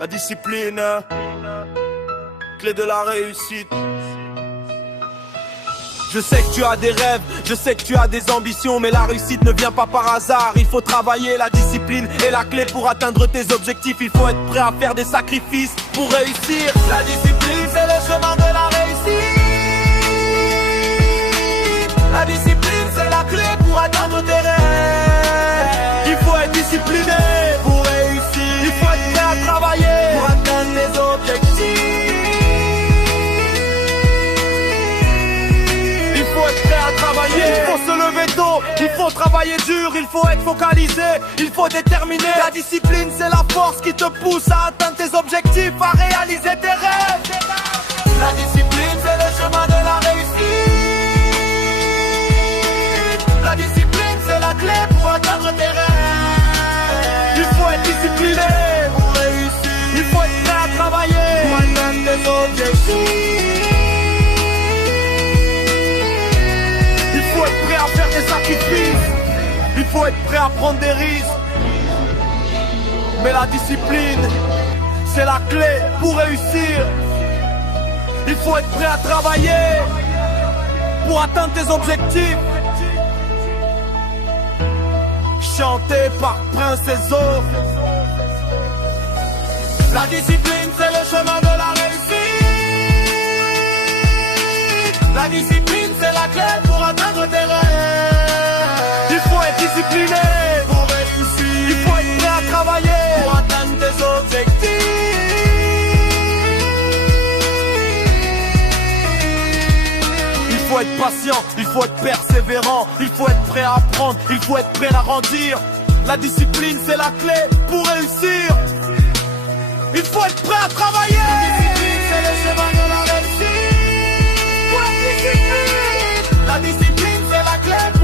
La discipline, clé de la réussite. Je sais que tu as des rêves, je sais que tu as des ambitions, mais la réussite ne vient pas par hasard. Il faut travailler, la discipline est la clé pour atteindre tes objectifs. Il faut être prêt à faire des sacrifices pour réussir. La discipline, c'est le chemin de la réussite. La discipline, c'est la clé pour atteindre tes rêves. Il faut être discipliné pour réussir. Il faut être prêt à travailler pour atteindre tes objectifs. Il faut être prêt à travailler, il faut se lever tôt, il faut travailler dur, il faut être focalisé, il faut déterminer. La discipline, c'est la force qui te pousse à atteindre tes objectifs, à réaliser tes rêves. La discipline, c'est le chemin de la réussite. La discipline, c'est la clé pour atteindre tes rêves. Il faut être discipliné pour réussir. Il faut être prêt à travailler pour atteindre tes objectifs. Il faut être prêt à faire des sacrifices. Il faut être prêt à prendre des risques. Mais la discipline, c'est la clé pour réussir. Il faut être prêt à travailler pour atteindre tes objectifs. Chanté par Prince Ezo. La discipline, c'est le chemin de la réussite. La discipline, c'est la clé pour atteindre tes rêves. Il faut être discipliné pour réussir. Il faut être prêt à travailler pour atteindre tes objectifs. Il faut être patient, il faut être persévérant. Il faut être prêt à apprendre, il faut être prêt à grandir. La discipline, c'est la clé pour réussir. Il faut être prêt à travailler. La discipline, c'est le chemin de la réussite. La discipline, c'est la clé.